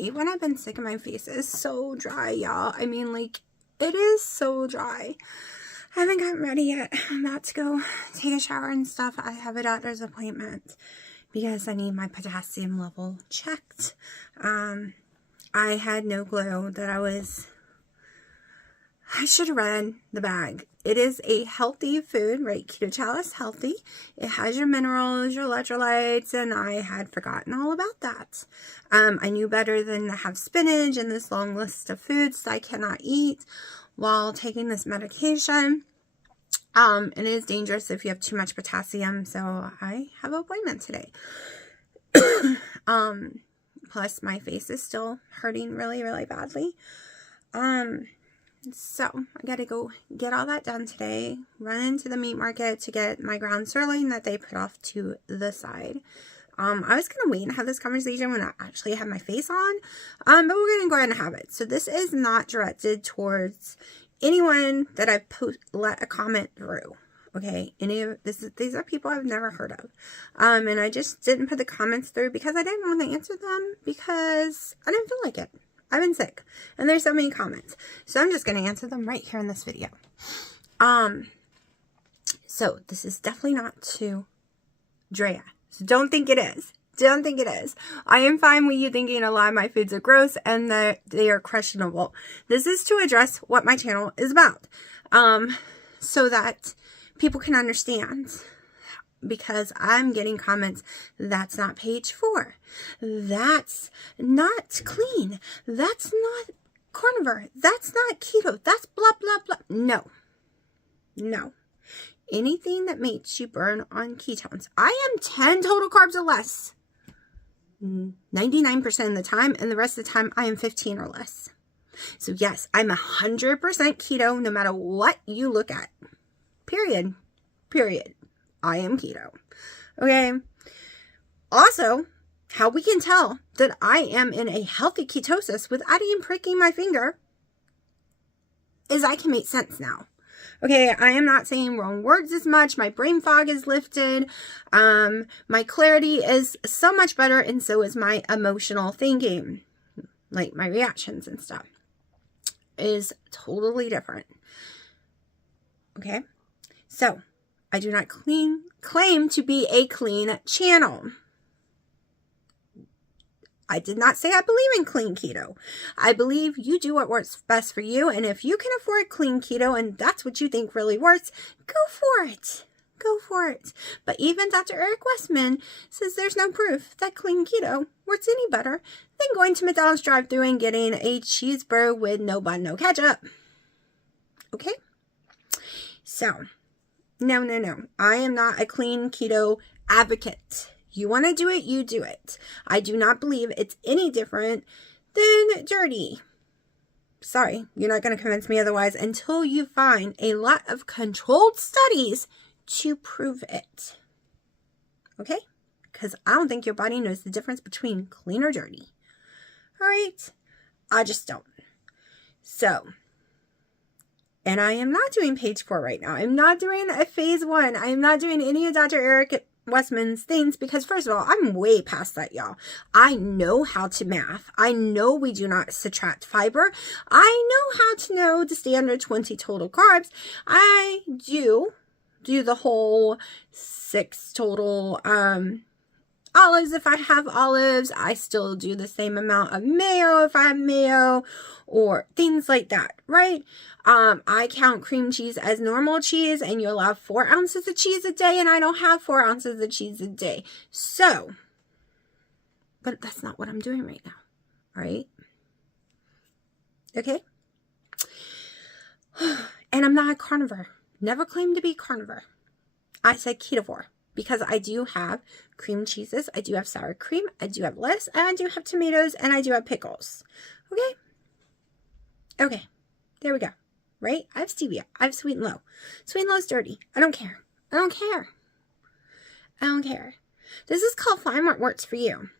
hate when I've been sick and my face is so dry, y'all. I mean, like, it is so dry. I haven't gotten ready yet. I'm about to go take a shower and stuff. I have a doctor's appointment because I need my potassium level checked. I had no clue that I should have read the bag. It is a healthy food, right? Keto is healthy. It has your minerals, your electrolytes, and I had forgotten all about that. I knew better than to have spinach and this long list of foods that I cannot eat while taking this medication. And it is dangerous if you have too much potassium, so I have an appointment today. Plus my face is still hurting really, really badly. So I gotta go get all that done today, run into the meat market to get my ground sirloin that they put off to the side. I was gonna wait and have this conversation when I actually have my face on, but we're gonna go ahead and have it. So this is not directed towards anyone that I've let a comment through. Okay, these are people I've never heard of, and I just didn't put the comments through because I didn't want to answer them because I didn't feel like it. I've been sick, and there's so many comments, so I'm just going to answer them right here in this video. So this is definitely not to Drea, so don't think it is. Don't think it is. I am fine with you thinking a lot of my foods are gross and that they are questionable. This is to address what my channel is about, so that people can understand. Because I'm getting comments, that's not page 4. That's not clean. That's not carnivore. That's not keto. That's blah, blah, blah. No. No. Anything that makes you burn on ketones. I am 10 total carbs or less. 99% of the time, and the rest of the time I am 15 or less. So yes, I'm 100% keto no matter what you look at. Period. Period. I am keto. Okay. Also, how we can tell that I am in a healthy ketosis without even pricking my finger is I can make sense now. Okay, I am not saying wrong words as much. My brain fog is lifted. My clarity is so much better, and so is my emotional thinking. Like my reactions and stuff is totally different. Okay, so I do not claim to be a clean channel. I did not say I believe in clean keto. I believe you do what works best for you, and if you can afford clean keto and that's what you think really works, go for it. Go for it. But even Dr. Eric Westman says there's no proof that clean keto works any better than going to McDonald's drive-thru and getting a cheeseburger with no bun, no ketchup. Okay? So, no. I am not a clean keto advocate. You want to do it, you do it. I do not believe it's any different than dirty. Sorry, you're not going to convince me otherwise until you find a lot of controlled studies to prove it. Okay? Because I don't think your body knows the difference between clean or dirty. All right? I just don't. So, and I am not doing page 4 right now. I'm not doing a phase 1. I am not doing any of Dr. Eric Westman's things because, first of all, I'm way past that, y'all. I know how to math. I know we do not subtract fiber. I know how to know the standard 20 total carbs. I do the whole 6 total olives if I have olives. I still do the same amount of mayo if I have mayo, or things like that, right? I count cream cheese as normal cheese, and you'll have 4 ounces of cheese a day, and I don't have 4 ounces of cheese a day. So, but that's not what I'm doing right now, right? Okay? And I'm not a carnivore. Never claimed to be carnivore. I said ketovore. Because I do have cream cheeses, I do have sour cream, I do have lettuce, and I do have tomatoes, and I do have pickles. Okay? Okay. There we go. Right? I have stevia. I have sweet and low. Sweet and low is dirty. I don't care. I don't care. I don't care. This is called Find What Works for You.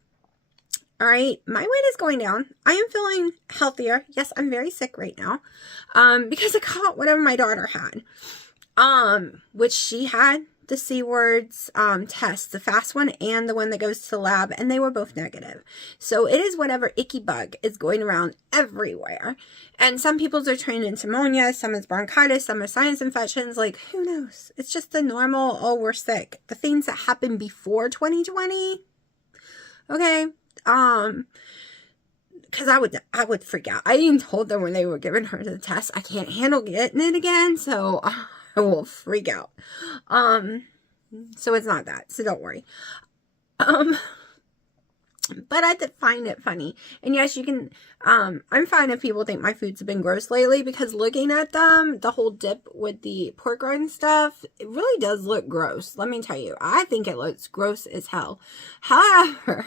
All right? My weight is going down. I am feeling healthier. Yes, I'm very sick right now. Because I caught whatever my daughter had. Which she had the C words test, the fast one and the one that goes to the lab, and they were both negative. So it is whatever icky bug is going around everywhere. And some people's are turning into pneumonia, some is bronchitis, some are sinus infections. Like, who knows? It's just the normal, oh, we're sick. The things that happened before 2020. Okay. Because I would freak out. I even told them when they were giving her the test, I can't handle getting it again, so I will freak out. So it's not that, so don't worry. But I did find it funny. And yes, you can, I'm fine if people think my foods have been gross lately, because looking at them, the whole dip with the pork rind stuff, it really does look gross. Let me tell you, I think it looks gross as hell. However,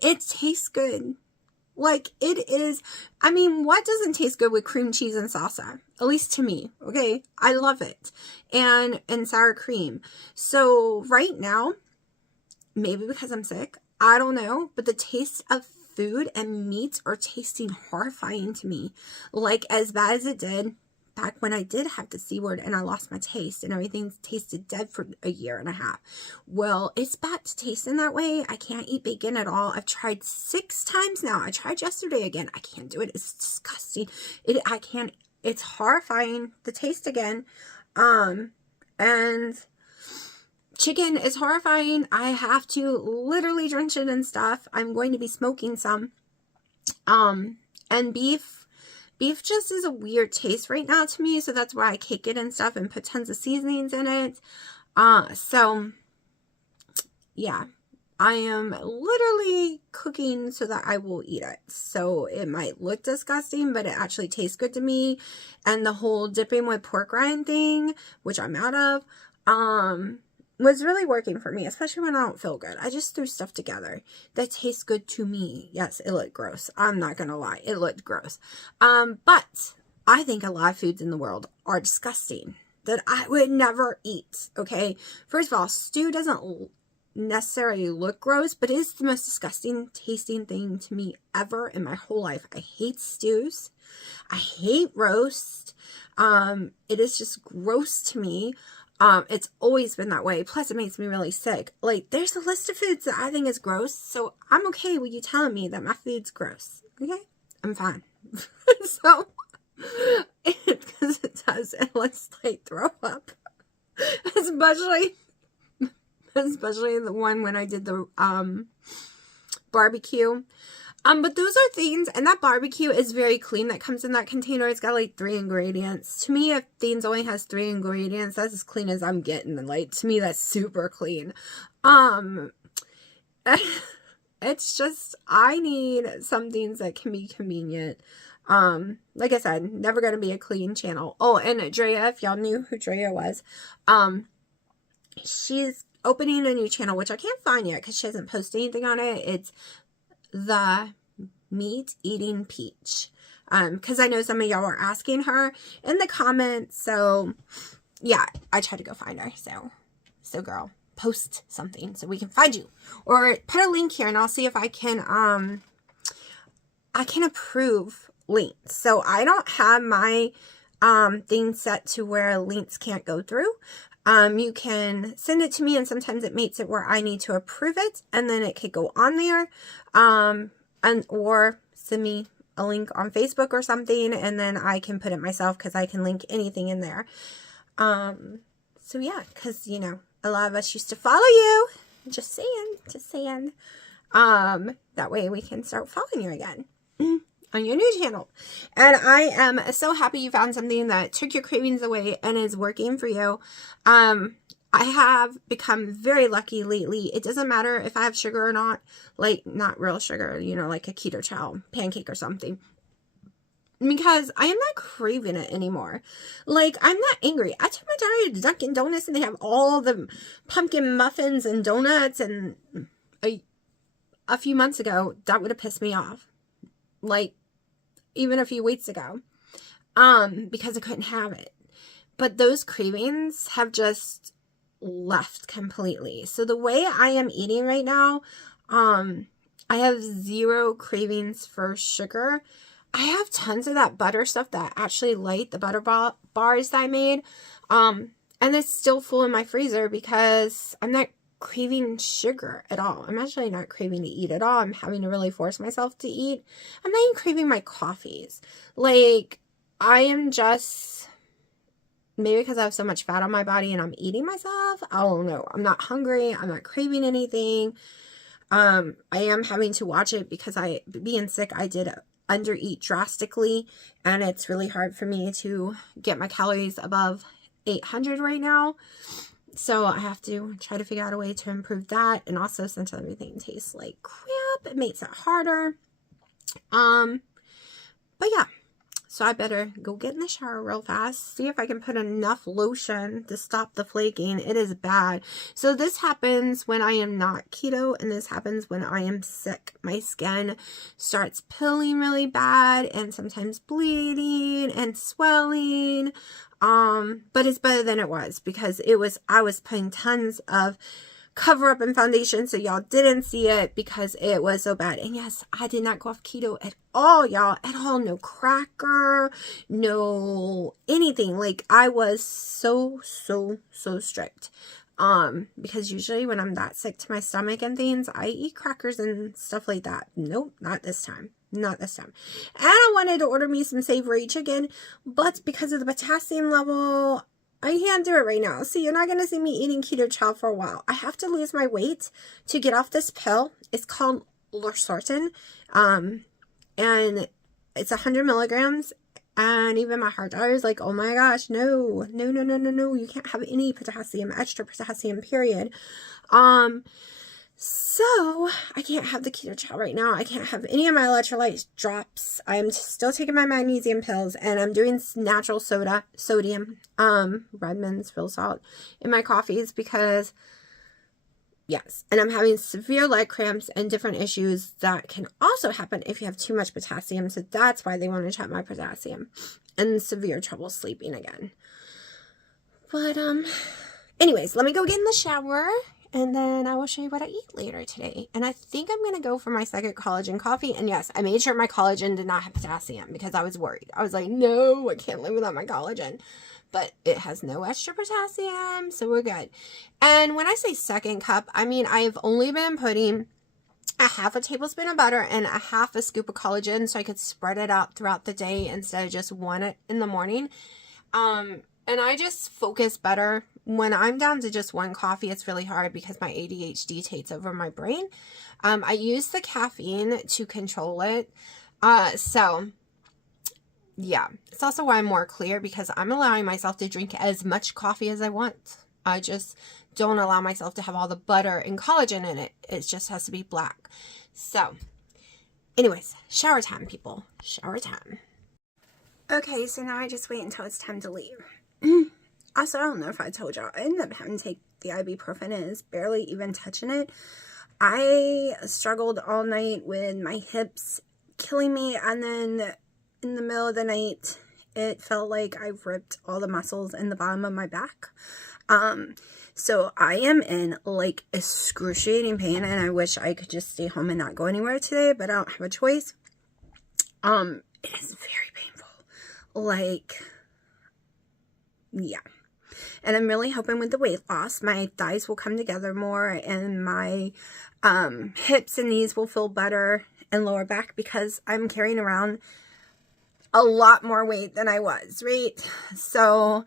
it tastes good. Like, it is, I mean, what doesn't taste good with cream cheese and salsa? At least to me, okay? I love it. And sour cream. So, right now, maybe because I'm sick, I don't know, but the taste of food and meats are tasting horrifying to me. Like, as bad as it did back when I did have the C word and I lost my taste and everything tasted dead for a year and a half. Well, it's back to tasting that way. I can't eat bacon at all. I've tried 6 times now. I tried yesterday again. I can't do it. It's disgusting. I can't. It's horrifying. The taste again. And chicken is horrifying. I have to literally drench it in stuff. I'm going to be smoking some. And beef just is a weird taste right now to me, so that's why I cake it and stuff and put tons of seasonings in it. So, yeah, I am literally cooking so that I will eat it. So, it might look disgusting, but it actually tastes good to me. And the whole dipping with pork rind thing, which I'm out of, was really working for me, especially when I don't feel good. I just threw stuff together that tastes good to me. Yes, it looked gross. I'm not gonna lie. It looked gross. But I think a lot of foods in the world are disgusting that I would never eat, okay? First of all, stew doesn't necessarily look gross, but it is the most disgusting tasting thing to me ever in my whole life. I hate stews. I hate roast. It is just gross to me. It's always been that way. Plus, it makes me really sick. Like, there's a list of foods that I think is gross, so I'm okay with you telling me that my food's gross. Okay? I'm fine. So, because it does, unless I throw up. Especially the one when I did the, barbecue. But those are things, and that barbecue is very clean that comes in that container. It's got like 3 ingredients. To me, if things only has 3 ingredients, that's as clean as I'm getting. And like, to me, that's super clean. It's just, I need some things that can be convenient. Like I said, never going to be a clean channel. Oh, and Drea, if y'all knew who Drea was, she's opening a new channel, which I can't find yet because she hasn't posted anything on it. It's the Meat Eating Peach, because I know some of y'all are asking her in the comments. So yeah, I tried to go find her. So girl, post something so we can find you, or put a link here and I'll see if I can approve links. So I don't have my thing set to where links can't go through. You can send it to me, and sometimes it makes it where I need to approve it, and then it could go on there, or send me a link on Facebook or something, and then I can put it myself, because I can link anything in there. So yeah, because, you know, a lot of us used to follow you. Just saying. That way we can start following you again on your new channel. And I am so happy you found something that took your cravings away and is working for you. I have become very lucky lately. It doesn't matter if I have sugar or not, like not real sugar, you know, like a keto chow pancake or something, because I am not craving it anymore. Like, I'm not angry. I took my daughter to Dunkin' Donuts and they have all the pumpkin muffins and donuts, and a few months ago, that would have pissed me off. Like, even a few weeks ago, because I couldn't have it. But those cravings have just left completely. So the way I am eating right now, I have 0 cravings for sugar. I have tons of that butter stuff that I actually like, the butter bars that I made. And it's still full in my freezer because I'm not craving sugar at all. I'm actually not craving to eat at all. I'm having to really force myself to eat. I'm not even craving my coffees. Like, I am just, maybe because I have so much fat on my body and I'm eating myself. I don't know. I'm not hungry. I'm not craving anything. I am having to watch it because being sick, I did undereat drastically, and it's really hard for me to get my calories above 800 right now. So I have to try to figure out a way to improve that. And also, since everything tastes like crap, it makes it harder. But yeah, so I better go get in the shower real fast, see if I can put enough lotion to stop the flaking. It is bad. So this happens when I am not keto, and this happens when I am sick. My skin starts peeling really bad and sometimes bleeding and swelling. But it's better than it was because I was putting tons of cover up and foundation so y'all didn't see it because it was so bad. And yes, I did not go off keto at all, y'all, at all. No cracker, no anything. Like, I was so strict. Because usually when I'm that sick to my stomach and things, I eat crackers and stuff like that. Nope, not this time. Not this time. And I wanted to order me some savory chicken, but because of the potassium level, I can't do it right now. So you're not going to see me eating keto chow for a while. I have to lose my weight to get off this pill. It's called losartan. And it's 100 milligrams. And even my heart doctor is like, oh my gosh, no. You can't have any potassium, extra potassium, period. So I can't have the keto chow right now. I can't have any of my electrolyte drops. I'm still taking my magnesium pills, and I'm doing natural sodium, Redmond's real salt in my coffees because, yes, and I'm having severe leg cramps and different issues that can also happen if you have too much potassium. So that's why they want to check my potassium, and severe trouble sleeping again. But, anyways, let me go get in the shower. And then I will show you what I eat later today. And I think I'm going to go for my second collagen coffee. And yes, I made sure my collagen did not have potassium because I was worried. I was like, no, I can't live without my collagen. But it has no extra potassium, so we're good. And when I say second cup, I mean I've only been putting a half a tablespoon of butter and a half a scoop of collagen so I could spread it out throughout the day instead of just one in the morning. And I just focus better. When I'm down to just one coffee, it's really hard because my ADHD takes over my brain. I use the caffeine to control it. So, yeah. It's also why I'm more clear because I'm allowing myself to drink as much coffee as I want. I just don't allow myself to have all the butter and collagen in it. It just has to be black. So, anyways, shower time, people. Shower time. Okay, so now I just wait until it's time to leave. Also, I don't know if I told y'all, I ended up having to take the ibuprofen and it's barely even touching it. I struggled all night with my hips killing me, and then in the middle of the night, it felt like I ripped all the muscles in the bottom of my back. So I am in like excruciating pain, and I wish I could just stay home and not go anywhere today, but I don't have a choice. It is very painful. Like, yeah. And I'm really hoping with the weight loss, my thighs will come together more and my hips and knees will feel better and lower back because I'm carrying around a lot more weight than I was, right? So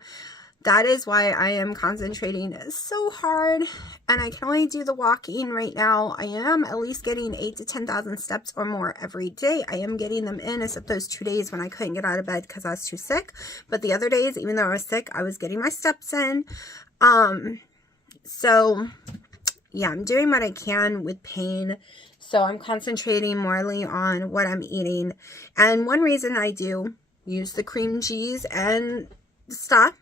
that is why I am concentrating so hard, and I can only do the walking right now. I am at least getting 8,000 to 10,000 steps or more every day. I am getting them in, except those 2 days when I couldn't get out of bed because I was too sick. But the other days, even though I was sick, I was getting my steps in. So yeah, I'm doing what I can with pain. So I'm concentrating morely on what I'm eating. And one reason I do use the cream cheese and stuff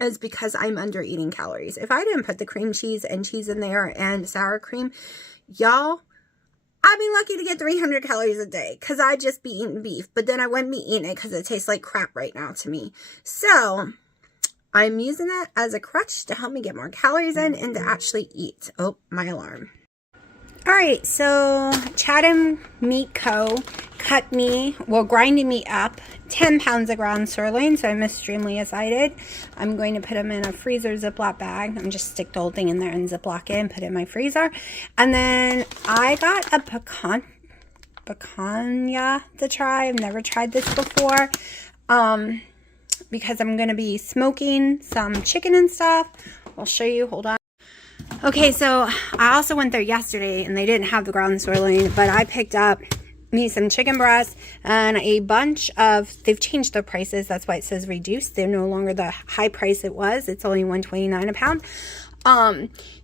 is because I'm under eating calories. If I didn't put the cream cheese and cheese in there and sour cream, y'all, I'd be lucky to get 300 calories a day because I'd just be eating beef. But then I wouldn't be eating it because it tastes like crap right now to me. So I'm using it as a crutch to help me get more calories in and to actually eat. Oh, my alarm. All right, so Chatham Meat Co. grinding me up 10 pounds of ground sirloin, so I'm extremely excited. I'm going to put them in a freezer Ziploc bag. I'm just stick the whole thing in there and Ziploc it and put it in my freezer. And then I got a picanha to try. I've never tried this before because I'm going to be smoking some chicken and stuff. I'll show you. Hold on. Okay, so I also went there yesterday and they didn't have the ground sirloin, but I picked up me some chicken breasts and a bunch of, they've changed their prices. That's why it says reduced. They're no longer the high price it was. It's only $1.29 a pound.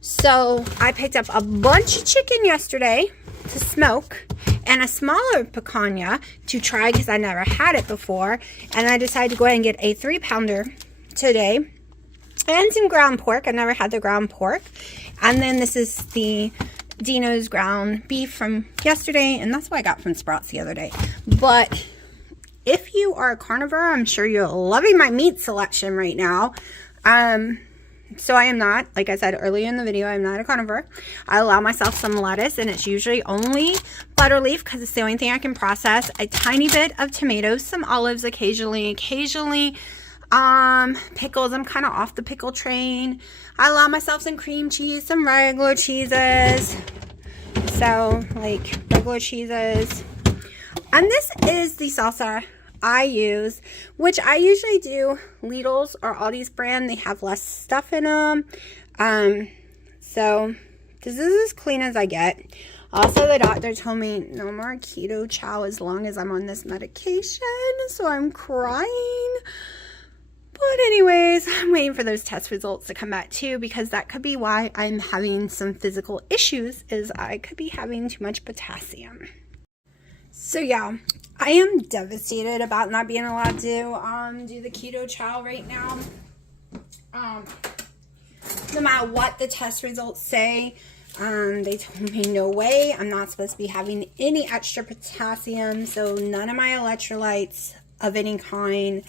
So I picked up a bunch of chicken yesterday to smoke and a smaller picanha to try because I never had it before. And I decided to go ahead and get a 3-pounder today. And some ground pork. I never had the ground pork. And then this is the Dino's ground beef from yesterday. And that's what I got from Sprouts the other day. But if you are a carnivore, I'm sure you're loving my meat selection right now. So I am not, like I said earlier in the video, I'm not a carnivore. I allow myself some lettuce, and it's usually only butter leaf because it's the only thing I can process. A tiny bit of tomatoes, some olives occasionally, pickles. I'm kind of off the pickle train. I allow myself some cream cheese, some regular cheeses. So, like, regular cheeses. And this is the salsa I use, which I usually do Lidl's or Aldi's brand. They have less stuff in them. So, this is as clean as I get. Also, the doctor told me no more keto chow as long as I'm on this medication. So, I'm crying. But anyways, I'm waiting for those test results to come back too, because that could be why I'm having some physical issues, is I could be having too much potassium. So yeah, I am devastated about not being allowed to do the keto chow right now. No matter what the test results say, they told me no way. I'm not supposed to be having any extra potassium, so none of my electrolytes of any kind.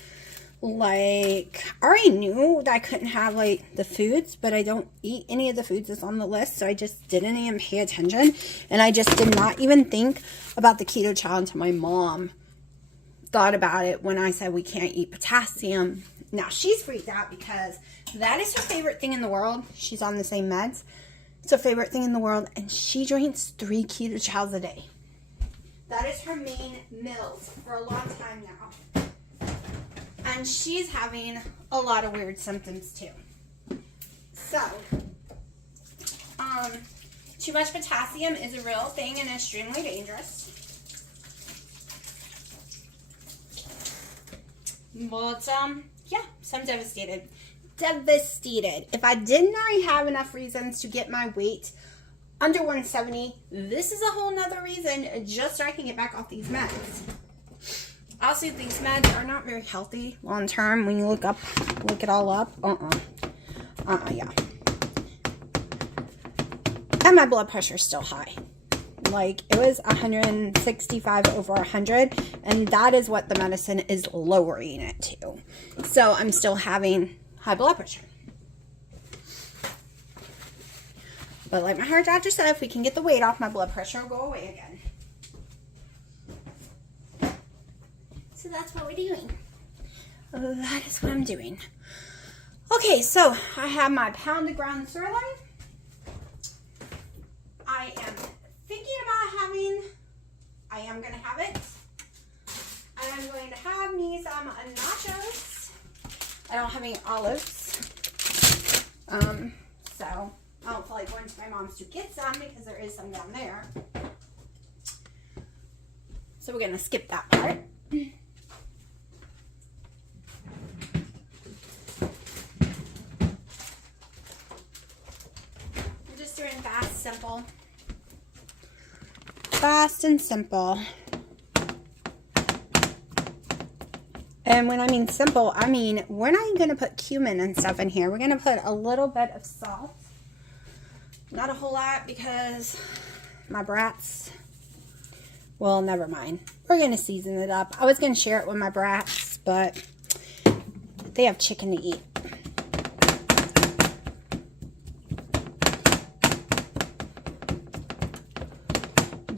Like, I already knew that I couldn't have, like, the foods, but I don't eat any of the foods that's on the list, so I just didn't even pay attention, and I just did not even think about the keto chow until my mom thought about it when I said we can't eat potassium. Now, she's freaked out because that is her favorite thing in the world. She's on the same meds. It's her favorite thing in the world, and she drinks 3 keto chows a day. That is her main meals for a long time now. And she's having a lot of weird symptoms too. So, too much potassium is a real thing and extremely dangerous. But, yeah, so I'm devastated. Devastated. If I didn't already have enough reasons to get my weight under 170, this is a whole nother reason just so I can get back off these meds. Also, these meds are not very healthy long term when you look it all up. Yeah. And my blood pressure is still high. Like, it was 165 over 100, and that is what the medicine is lowering it to. So, I'm still having high blood pressure. But like my heart doctor said, if we can get the weight off, my blood pressure will go away again. So that's what we're doing. That is what I'm doing. Okay, so I have my pound of ground sirloin. I am thinking about I am going to have it. And I'm going to have me some nachos. I don't have any olives. So I don't feel like going to my mom's to get some because there is some down there. So we're going to skip that part. Doing fast, simple. Fast and simple. And when I mean simple, I mean we're not going to put cumin and stuff in here. We're going to put a little bit of salt. Not a whole lot because my brats, well, never mind. We're going to season it up. I was going to share it with my brats, but they have chicken to eat.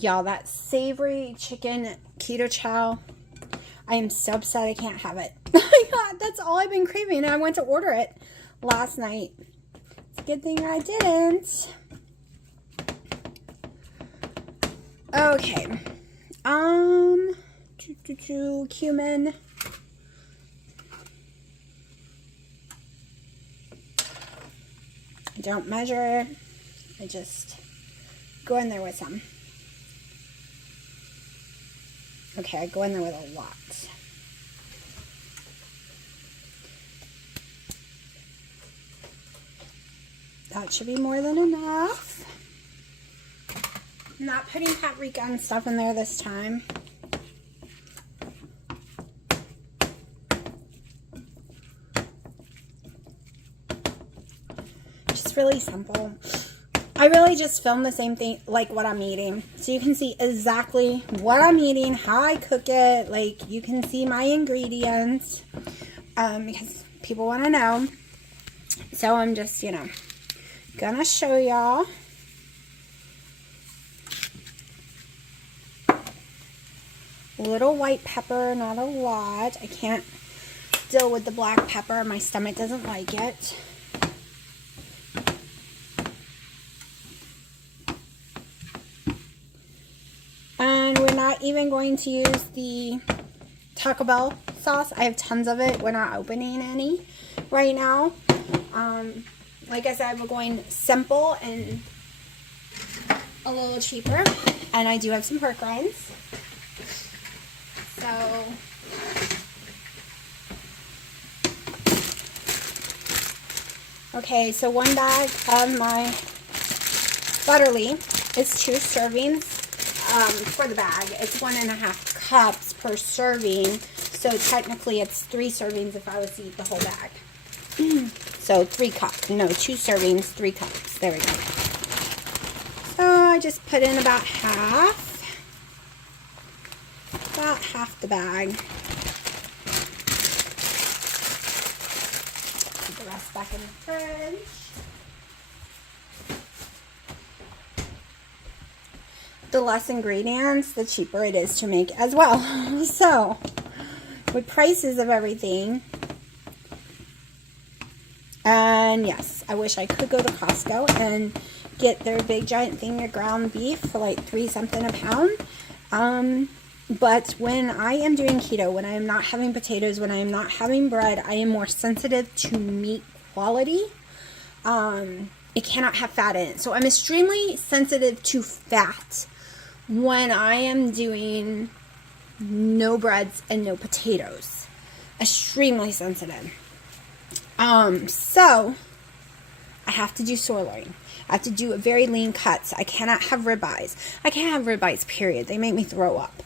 Y'all, that savory chicken keto chow, I am so upset I can't have it. Oh my God, that's all I've been craving, and I went to order it last night. It's a good thing I didn't. Okay. Cumin. I don't measure. I just go in there with some. Okay, I go in there with a lot. That should be more than enough. I'm not putting paprika and stuff in there this time. Just really simple. I really just film the same thing, like what I'm eating. So you can see exactly what I'm eating, how I cook it. Like, you can see my ingredients. Because people want to know. So I'm just, gonna show y'all. Little white pepper, not a lot. I can't deal with the black pepper. My stomach doesn't like it. And we're not even going to use the Taco Bell sauce. I have tons of it. We're not opening any right now. Like I said, we're going simple and a little cheaper. And I do have some pork rinds. So, okay, so 1 bag of my butter leaf is 2 servings for the bag. It's 1.5 cups per serving. So technically it's 3 servings if I was to eat the whole bag. So 3 cups. No, 2 servings, 3 cups. There we go. So I just put in about half the bag. Put the rest back in the fridge. The less ingredients, the cheaper it is to make as well. So, with prices of everything, and yes, I wish I could go to Costco and get their big giant thing of ground beef for like $3 something a pound. But when I am doing keto, when I am not having potatoes, when I am not having bread, I am more sensitive to meat quality. It cannot have fat in it. So I'm extremely sensitive to fat when I am doing no breads and no potatoes. Extremely sensitive. So I have to do sirloin. I have to do very lean cuts. I cannot have ribeyes. I can't have ribeyes, period. They make me throw up.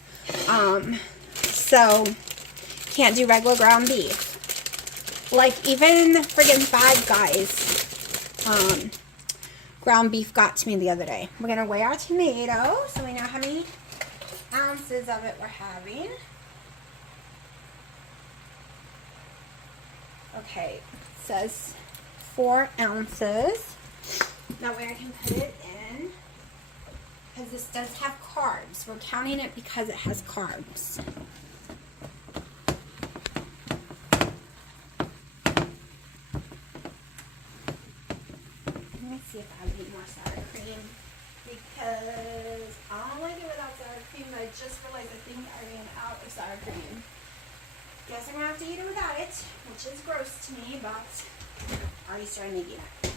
So can't do regular ground beef. Like even friggin' Five Guys, ground beef got to me the other day. We're gonna weigh our tomato so we know how many ounces of it we're having. Okay, it says 4 ounces. That way I can put it in, because this does have carbs. We're counting it because it has carbs. Let me see if I need more sour cream, because I don't like it without sour cream, but I just realized I think I ran out of sour cream. Guess I'm going to have to eat it without it, which is gross to me, but I'm already starting to eat it.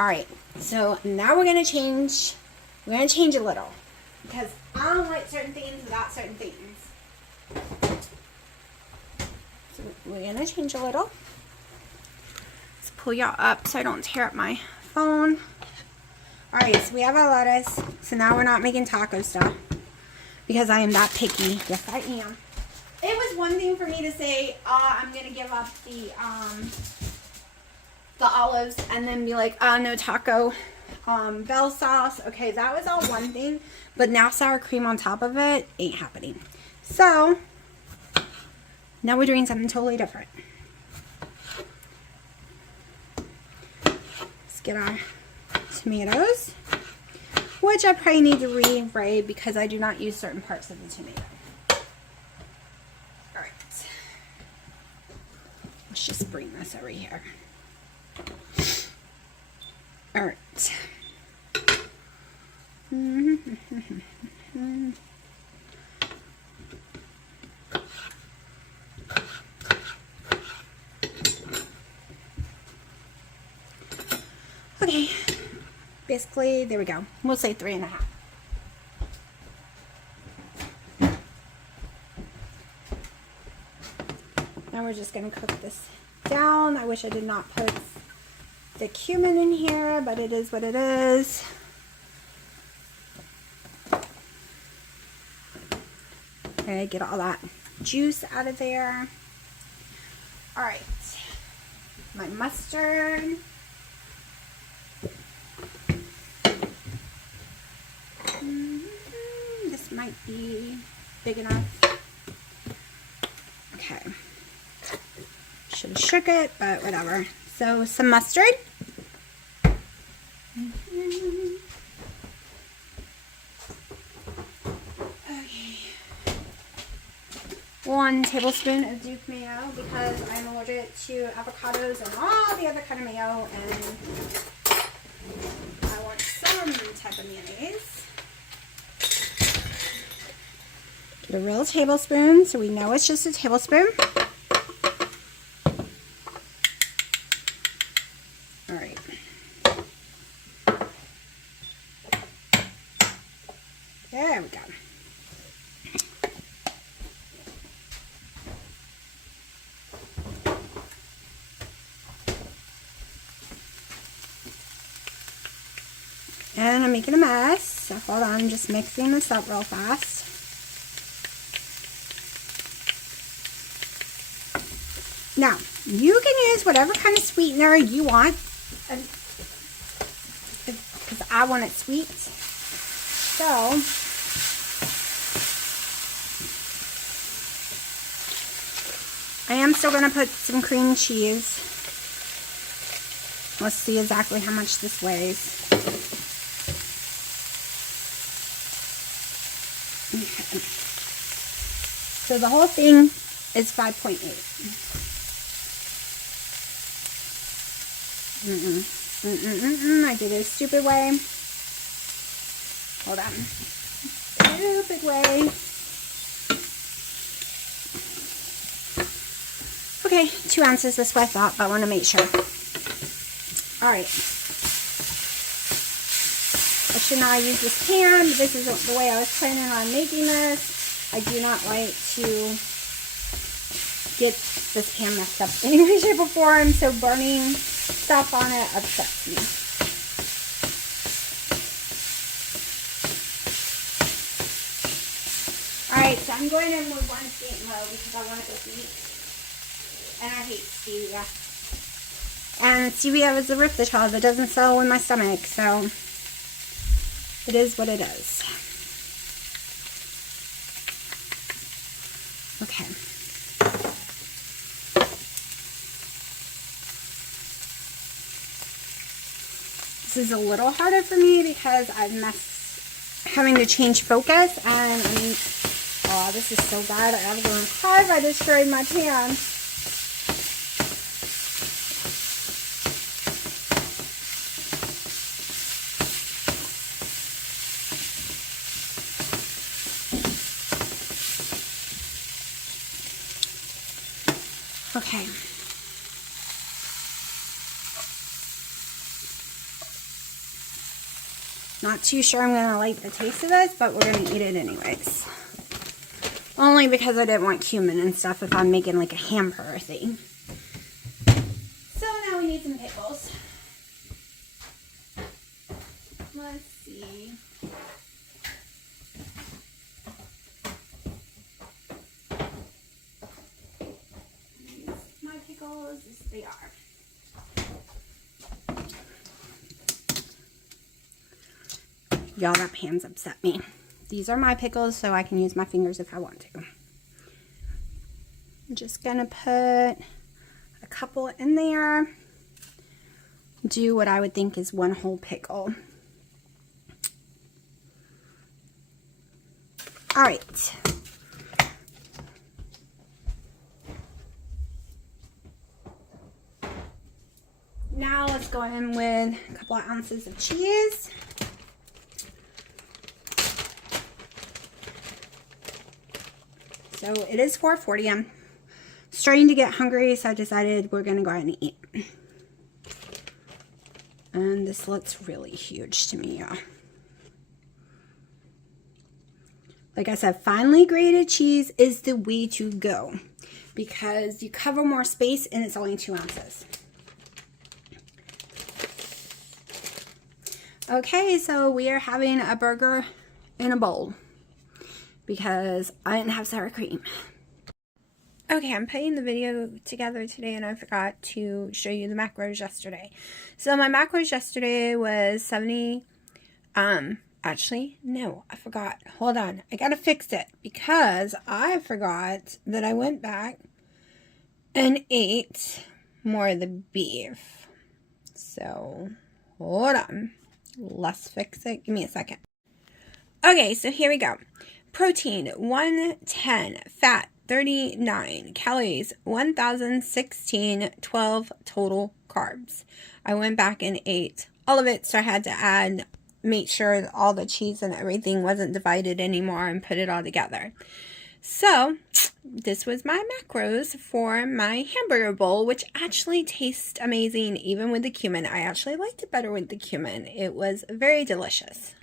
Alright, so now we're going to change. We're going to change a little, because I don't like certain things without certain things. So we're going to change a little. Let's pull y'all up so I don't tear up my phone. Alright, so we have our lettuce. So now we're not making taco stuff, because I am that picky. Yes, I am. It was one thing for me to say, I'm going to give up the olives, and then be like, no taco Bell sauce. Okay, that was all one thing, but now sour cream on top of it ain't happening. So now we're doing something totally different. Let's get our tomatoes. which I probably need to re-fray because I do not use certain parts of the tomato. All right. Let's just bring this over here. All right. Okay, basically, there we go. We'll say 3.5. Now we're just going to cook this down. I wish I did not put the cumin in here, but it is what it is. Okay, get all that juice out of there. All right, my mustard. This might be big enough. Okay. Should have shook it, but whatever. So some mustard. Okay. 1 tablespoon of Duke mayo because I'm allergic to avocados and all the other kind of mayo, and I want some type of mayonnaise. Get a real tablespoon so we know it's just a tablespoon. All right. There we go. And I'm making a mess, so hold on, I'm just mixing this up real fast. Now, you can use whatever kind of sweetener you want, because I want it sweet. So, I am still going to put some cream cheese. Let's see exactly how much this weighs. Okay. So the whole thing is 5.8. I did it a stupid way. Hold on. Stupid way. Okay, 2 ounces is what I thought, but I want to make sure. Alright. I should not use this pan, but this isn't the way I was planning on making this. I do not like to get this pan messed up in any shape or form, so burning stuff on it upsets me. Alright, so I'm going to move 1 steam low because I want it to heat. And I hate stevia. And stevia is a erythritol that doesn't settle in my stomach, so it is what it is. Okay. This is a little harder for me because I've having to change focus, and oh, this is so bad. I'm going to cry if I destroyed my pan. Okay. Not too sure I'm going to like the taste of this, but we're going to eat it anyways. Only because I didn't want cumin and stuff if I'm making like a hamburger thing. So now we need some pickles. Let's see. My pickles, yes, they are. Y'all, that pan's upset me. These are my pickles, so I can use my fingers if I want to. I'm just gonna put a couple in there. Do what I would think is 1 whole pickle. All right. Now let's go in with a couple of ounces of cheese. So it is 4:40. I'm starting to get hungry, so I decided we're going to go ahead and eat. And this looks really huge to me, y'all. Like I said, finely grated cheese is the way to go because you cover more space and it's only 2 ounces. Okay, so we are having a burger in a bowl because I didn't have sour cream. Okay, I'm putting the video together today and I forgot to show you the macros yesterday. So my macros yesterday was 70, actually, no, I forgot. Hold on, I gotta fix it because I forgot that I went back and ate more of the beef. So, hold on. Let's fix it. Give me a second. Okay, so here we go. Protein, 110. Fat, 39. Calories, 1,016. 12 total carbs. I went back and ate all of it, so I had to make sure that all the cheese and everything wasn't divided anymore and put it all together. So, this was my macros for my hamburger bowl, which actually tastes amazing even with the cumin. I actually liked it better with the cumin. It was very delicious.